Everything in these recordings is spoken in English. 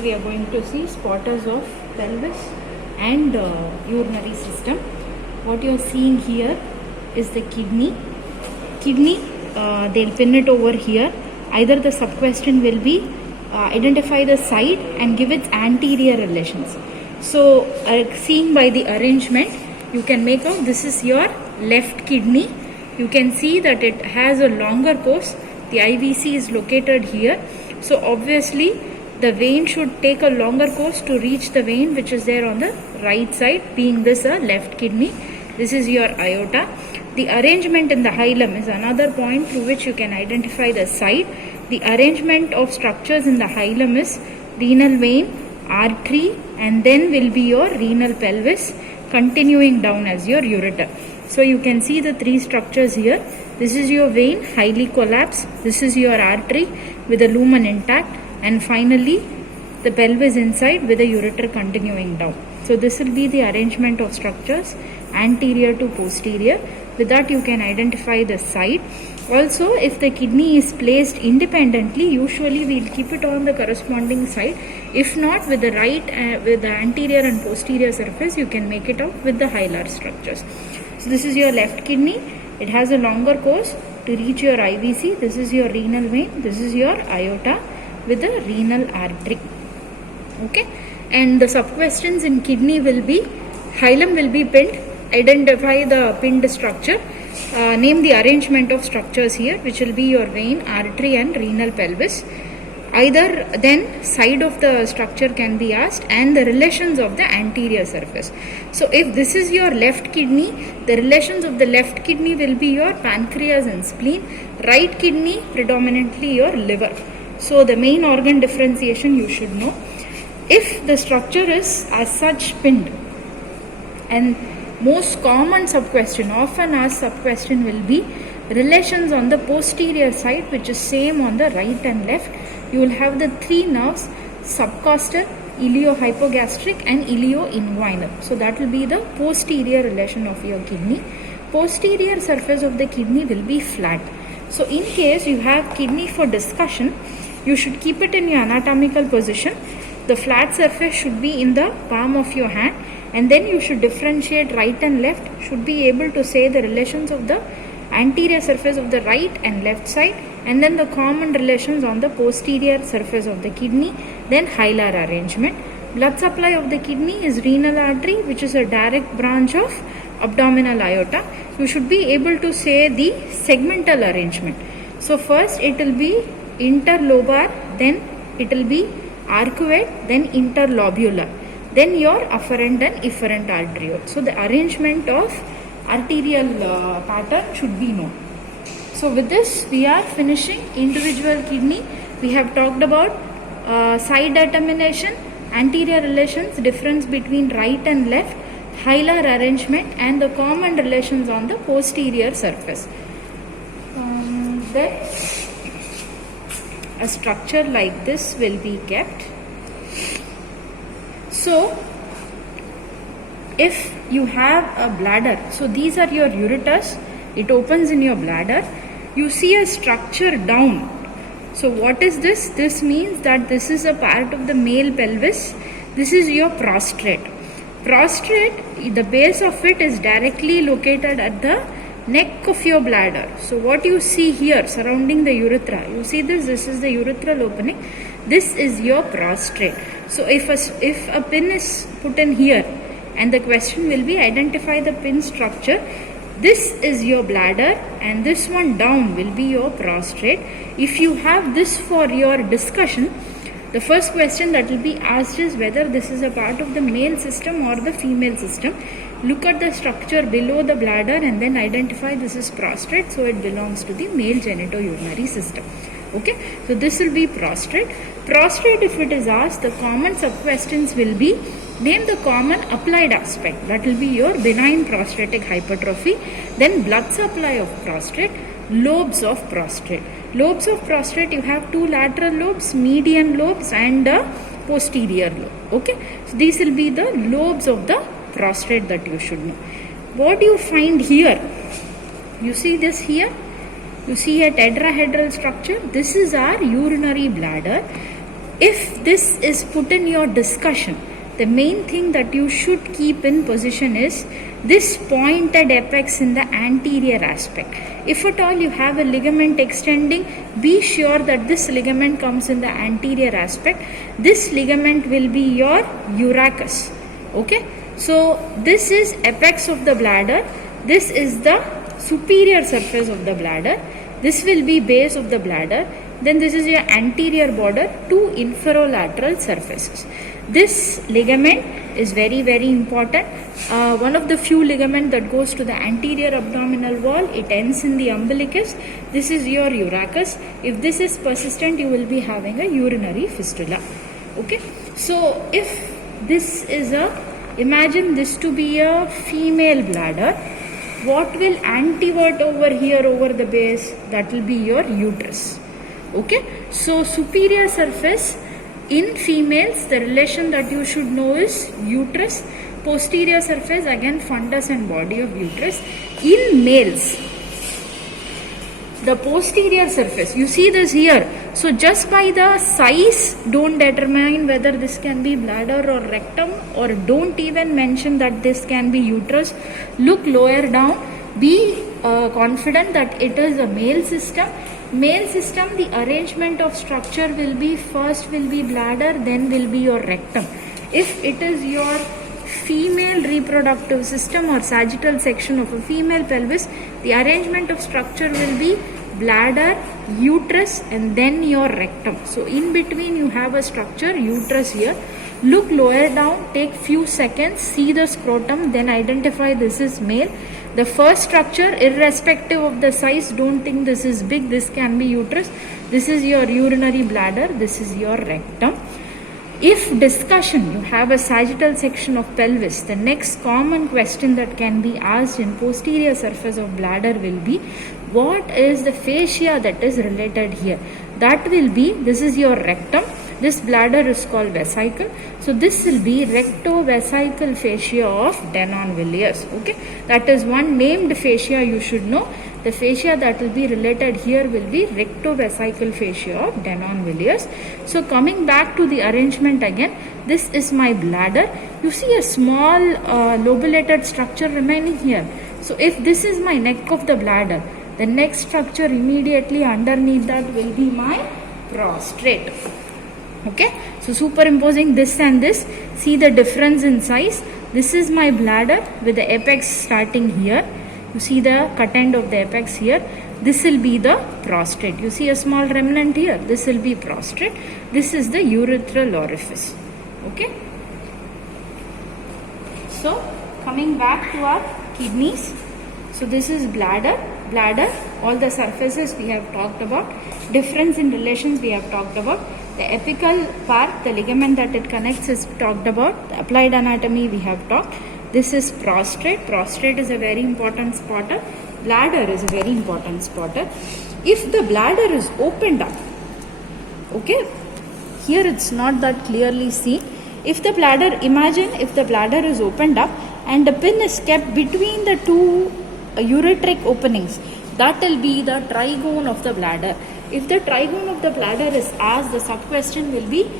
Today we are going to see spotters of pelvis and urinary system. What you are seeing here is the kidney. They'll pin it over here. Either the sub-question will be identify the side and give its anterior relations. So seeing by the arrangement, you can make out this is your left kidney. You can see that it has a longer course. The IVC is located here. So obviously the vein should take a longer course to reach the vein which is there on the right side, being this a left kidney. This is your aorta. The arrangement in the hilum is another point through which you can identify the side. The arrangement of structures in the hilum is renal vein, artery, and then will be your renal pelvis continuing down as your ureter. So you can see the three structures here. This is your vein, highly collapsed. This is your artery with the lumen intact. And finally, the pelvis inside with the ureter continuing down. So this will be the arrangement of structures anterior to posterior. With that you can identify the side. Also, if the kidney is placed independently, usually we will keep it on the corresponding side. If not, with the with the anterior and posterior surface, you can make it out with the hilar structures. So this is your left kidney. It has a longer course to reach your IVC. This is your renal vein. This is your aorta with the renal artery. Okay, and the sub-questions in kidney will be hilum will be pinned. Identify the pinned structure. Name the arrangement of structures here, which will be your vein, artery, and renal pelvis. Either then side of the structure can be asked and the relations of the anterior surface. So if this is your left kidney, the relations of the left kidney will be your pancreas and spleen. Right kidney predominantly your liver. So the main organ differentiation you should know. If the structure is as such pinned, and most common sub-question, often asked sub-question will be relations on the posterior side, which is same on the right and left. You will have the three nerves, subcostal, iliohypogastric and ilioinguinal. So that will be the posterior relation of your kidney. Posterior surface of the kidney will be flat. So in case you have kidney for discussion, you should keep it in your anatomical position. The flat surface should be in the palm of your hand, and then you should differentiate right and left. Should be able to say the relations of the anterior surface of the right and left side, and then the common relations on the posterior surface of the kidney, then hilar arrangement. Blood supply of the kidney is renal artery, which is a direct branch of abdominal aorta. You should be able to say the segmental arrangement. So first it will be interlobar, then it will be arcuate, then interlobular, then your afferent and efferent arteriole. So the arrangement of arterial pattern should be known. So with this we are finishing individual kidney. We have talked about side determination, anterior relations, difference between right and left, hilar arrangement, and the common relations on the posterior surface. Then a structure like this will be kept. So if you have a bladder, so these are your ureters, it opens in your bladder. You see a structure down. So what is this? This means that this is a part of the male pelvis. This is your prostrate. Prostrate, the base of it is directly located at the neck of your bladder. So what you see here surrounding the urethra, you see this is the urethral opening. This is your prostrate. So if a pin is put in here, and the question will be identify the pin structure, this is your bladder and this one down will be your prostrate. If you have this for your discussion, the first question that will be asked is whether this is a part of the male system or the female system. Look at the structure below the bladder and then identify this is prostrate, so it belongs to the male genitourinary system. Okay, so this will be prostrate. Prostrate, if it is asked, the common sub-questions will be name the common applied aspect. That will be your benign prostatic hypertrophy. Then blood supply of prostate, lobes of prostate. Lobes of prostate, you have two lateral lobes, median lobes and a posterior lobe. Okay, so these will be the lobes of the prostate that you should know. What you find here, you see this here, you see a tetrahedral structure. This is our urinary bladder. if this is put in your discussion, the main thing that you should keep in position is this pointed apex in the anterior aspect. If at all you have a ligament extending, be sure that this ligament comes in the anterior aspect. This ligament will be your urachus. Okay, so this is apex of the bladder, this is the superior surface of the bladder, this will be base of the bladder, then this is your anterior border, two inferolateral surfaces. This ligament is very, very important. One of the few ligament that goes to the anterior abdominal wall. It ends in the umbilicus. This is your urachus. If this is persistent, you will be having a urinary fistula. Okay. So if this is imagine this to be a female bladder. What will antevert over here over the base? That will be your uterus. Okay. So superior surface in females, the relation that you should know is uterus. Posterior surface, again fundus and body of uterus. In males, the posterior surface, you see this here. So just by the size, don't determine whether this can be bladder or rectum, or don't even mention that this can be uterus. Look lower down. Be confident that it is a male system. Male system, the arrangement of structure will be first will be bladder, then will be your rectum. If it is your female reproductive system or sagittal section of a female pelvis, the arrangement of structure will be bladder, uterus, and then your rectum. So in between you have a structure, uterus here. Look lower down, take few seconds, see the scrotum, then identify this is male. The first structure, irrespective of the size, don't think this is big, this can be uterus. This is your urinary bladder, this is your rectum. If discussion, you have a sagittal section of pelvis, the next common question that can be asked in posterior surface of bladder will be, what is the fascia that is related here? That will be, this is your rectum. This bladder is called vesicle. So this will be rectovesical fascia of Denon Villiers. Okay, that is one named fascia you should know. The fascia that will be related here will be rectovesical fascia of Denon Villiers. So coming back to the arrangement again, this is my bladder. You see a small lobulated structure remaining here. So if this is my neck of the bladder, the next structure immediately underneath that will be my prostrate. Okay, so superimposing this and this, see the difference in size. This is my bladder with the apex starting here. You see the cut end of the apex here. This will be the prostrate. You see a small remnant here. This will be prostrate. This is the urethral orifice. Okay. So coming back to our kidneys. So this is bladder. Bladder, all the surfaces we have talked about. Difference in relations we have talked about. The apical part, the ligament that it connects is talked about. The applied anatomy we have talked. This is prostrate. Prostrate is a very important spotter. Bladder is a very important spotter. If the bladder is opened up, okay, here it's not that clearly seen. If the bladder, imagine if the bladder is opened up and the pin is kept between the two ureteric openings, that will be the trigone of the bladder. If the trigone of the bladder is asked, the sub-question will be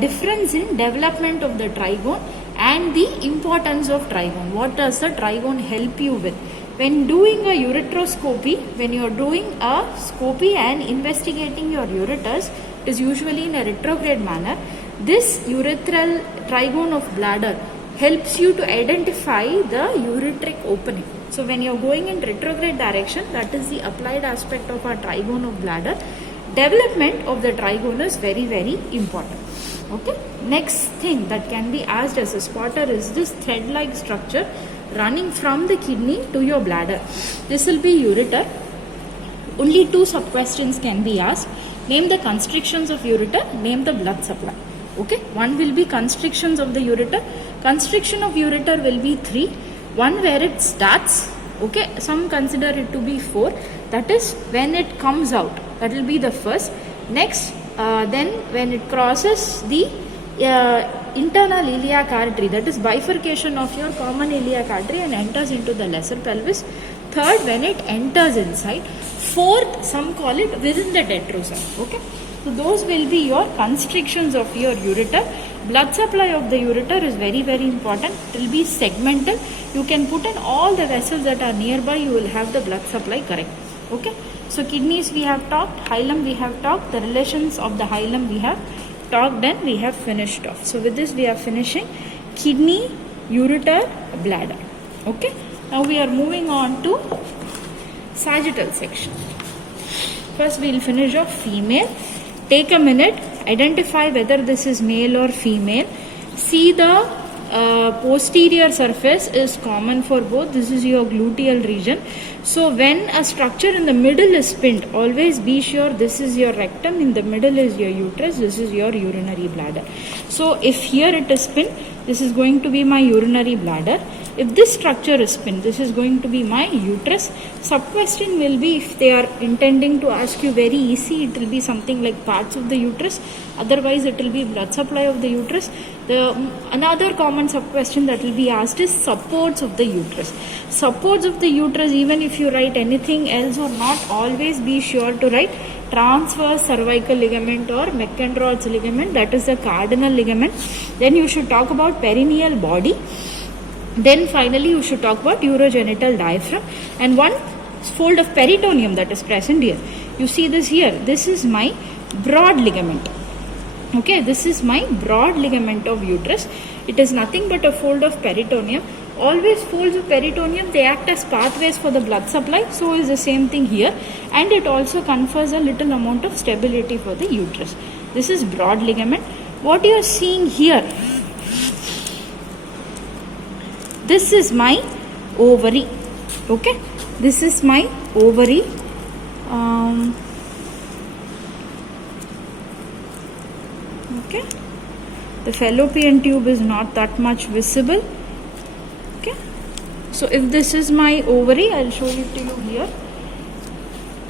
difference in development of the trigone and the importance of trigone. What does the trigone help you with? When doing a ureteroscopy, when you are doing a scopy and investigating your ureters, it is usually in a retrograde manner. This urethral trigone of bladder helps you to identify the ureteric opening. So when you are going in retrograde direction, that is the applied aspect of our trigone of bladder. Development of the trigone is very, very important. Okay. Next thing that can be asked as a spotter is this thread-like structure running from the kidney to your bladder. This will be ureter. Only two sub-questions can be asked. Name the constrictions of ureter, name the blood supply. Okay. One will be constrictions of the ureter. Constriction of ureter will be 3. One where it starts, okay, some consider it to be 4. That is when it comes out, that will be the first. Next, then when it crosses the internal iliac artery, that is bifurcation of your common iliac artery and enters into the lesser pelvis. Third, when it enters inside. Fourth, some call it within the detrosome. Okay. So those will be your constrictions of your ureter. Blood supply of the ureter is very, very important. It will be segmental. You can put in all the vessels that are nearby, you will have the blood supply correct. Okay. So kidneys we have talked, hilum we have talked, the relations of the hilum we have talked, and we have finished off. So with this we are finishing kidney, ureter, bladder. Okay. Now we are moving on to sagittal section. First we will finish off female. Take a minute, identify whether this is male or female. See the posterior surface is common for both. This is your gluteal region. So when a structure in the middle is pinned, always be sure this is your rectum, in the middle is your uterus, this is your urinary bladder. So if here it is pinned, this is going to be my urinary bladder. If this structure is pinned, this is going to be my uterus. Sub-question will be, if they are intending to ask you very easy, it will be something like parts of the uterus. Otherwise, it will be blood supply of the uterus. Another common sub-question that will be asked is supports of the uterus. Supports of the uterus, even if you write anything else or not, always be sure to write transverse cervical ligament or McEnroe's ligament, that is the cardinal ligament. Then you should talk about perineal body. Then finally you should talk about urogenital diaphragm and one fold of peritoneum that is present here. You see this here, this is my broad ligament. Okay, this is my broad ligament of uterus. It is nothing but a fold of peritoneum. Always folds of peritoneum, they act as pathways for the blood supply. So is the same thing here, and it also confers a little amount of stability for the uterus. This is broad ligament. What you are seeing here, this is my ovary. Okay, this is my ovary. Okay, the fallopian tube is not that much visible. Okay, so if this is my ovary, I'll show it to you here.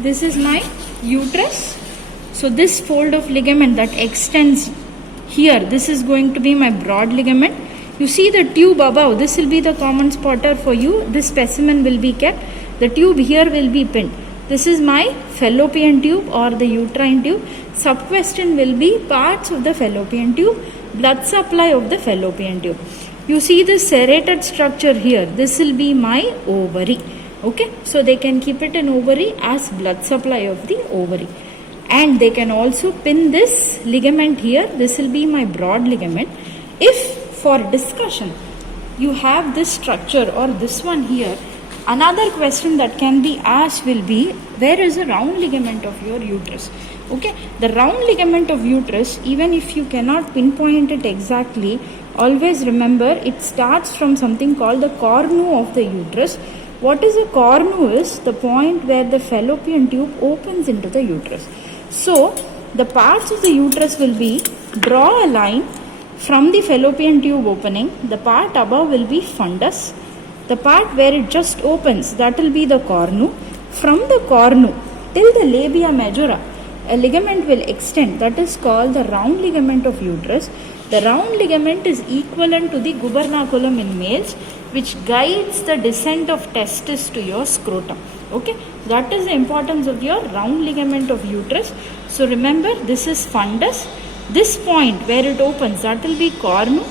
This is my uterus. So this fold of ligament that extends here, this is going to be my broad ligament. You see the tube above, this will be the common spotter for you. This specimen will be kept. The tube here will be pinned. This is my fallopian tube or the uterine tube. Sub-question will be parts of the fallopian tube, blood supply of the fallopian tube. You see this serrated structure here, this will be my ovary. Okay, so they can keep it in ovary as blood supply of the ovary. And they can also pin this ligament here, this will be my broad ligament. If for discussion you have this structure or this one here, another question that can be asked will be, where is the round ligament of your uterus? Okay, the round ligament of uterus, even if you cannot pinpoint it exactly, always remember it starts from something called the cornu of the uterus. What is a cornu is the point where the fallopian tube opens into the uterus. So the parts of the uterus will be, draw a line from the fallopian tube opening. The part above will be fundus. The part where it just opens, that will be the cornu. From the cornu till the labia majora, a ligament will extend, that is called the round ligament of uterus. The round ligament is equivalent to the gubernaculum in males, which guides the descent of testis to your scrotum. Okay, that is the importance of your round ligament of uterus. So remember, this is fundus. This point where it opens, that will be cornu.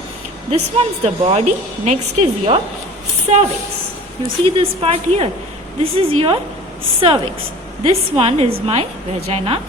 This one's the body. Next is your cervix. You see this part here, this is your cervix. This one is my vagina.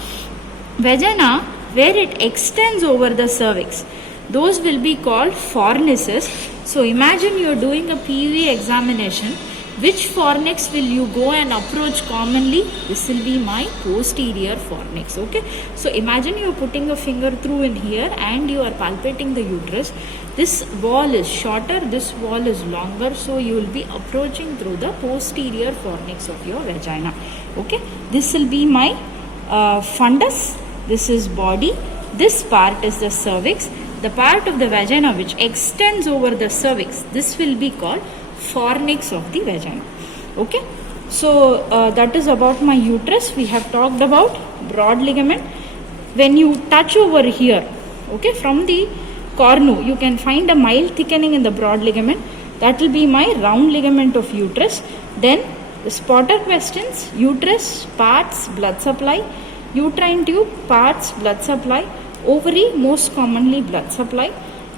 Vagina, where it extends over the cervix, those will be called fornices. So imagine you are doing a PV examination. Which fornix will you go and approach commonly? This will be my posterior fornix. Okay, so imagine you are putting a finger through in here and you are palpating the uterus. This wall is shorter, this wall is longer, so you will be approaching through the posterior fornix of your vagina. Okay, this will be my fundus. This is body. This part is the cervix. The part of the vagina which extends over the cervix, this will be called fornix of the vagina. Okay, so that is about my uterus. We have talked about broad ligament. When you touch over here, okay, from the cornu, you can find a mild thickening in the broad ligament. That will be my round ligament of uterus. Then the spotter questions, uterus, parts, blood supply. uterine tube, parts, blood supply, ovary, most commonly blood supply.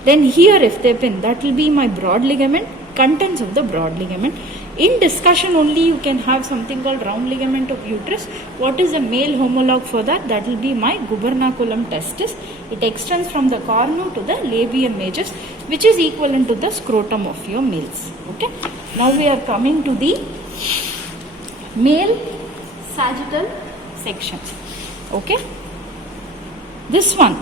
Then here if they pin, that will be my broad ligament, contents of the broad ligament. In discussion only you can have something called round ligament of uterus. What is the male homologue for that? That will be my gubernaculum testis. It extends from the cornu to the labium majus, which is equivalent to the scrotum of your males. Okay. Now we are coming to the male sagittal section. Okay. This one.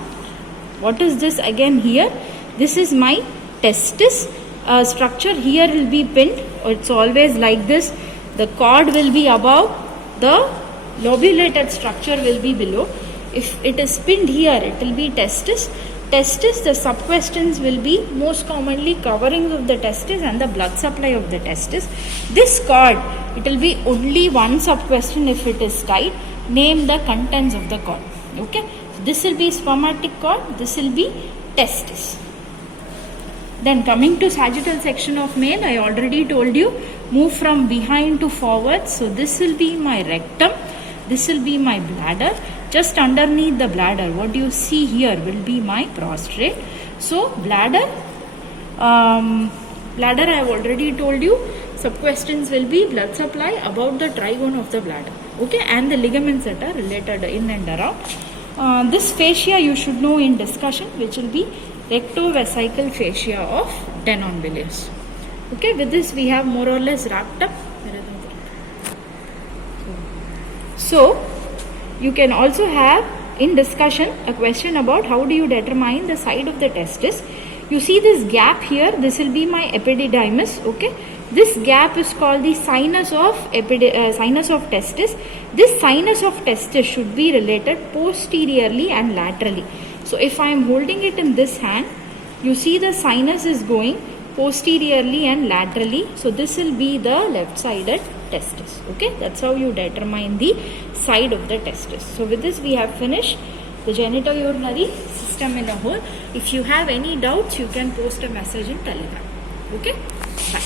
What is this again here? This is my testis. Structure here will be pinned. It's always like this. The cord will be above, the lobulated structure will be below. If it is pinned here, it will be testis. Testis, the subquestions will be most commonly covering of the testis and the blood supply of the testis. This cord, it will be only one subquestion if it is tied. Name the contents of the cord. Okay. This will be spermatic cord. This will be testis. Then coming to sagittal section of male, I already told you, move from behind to forward. So this will be my rectum. This will be my bladder. Just underneath the bladder, what you see here will be my prostrate. So bladder, bladder I have already told you, subquestions will be blood supply about the trigone of the bladder. Okay, and the ligaments that are related in and around. This fascia you should know in discussion, which will be rectovesical fascia of Denon Williams. Okay, with this we have more or less wrapped up. So, you can also have in discussion a question about how do you determine the side of the testis. You see this gap here, this will be my epididymis. Okay, this gap is called the sinus of testis. This sinus of testis should be related posteriorly and laterally. So if I am holding it in this hand, you see the sinus is going posteriorly and laterally. So this will be the left-sided testis. Okay, that's how you determine the side of the testis. So with this we have finished the genitourinary system in a whole. If you have any doubts, you can post a message in Telegram. Okay, bye.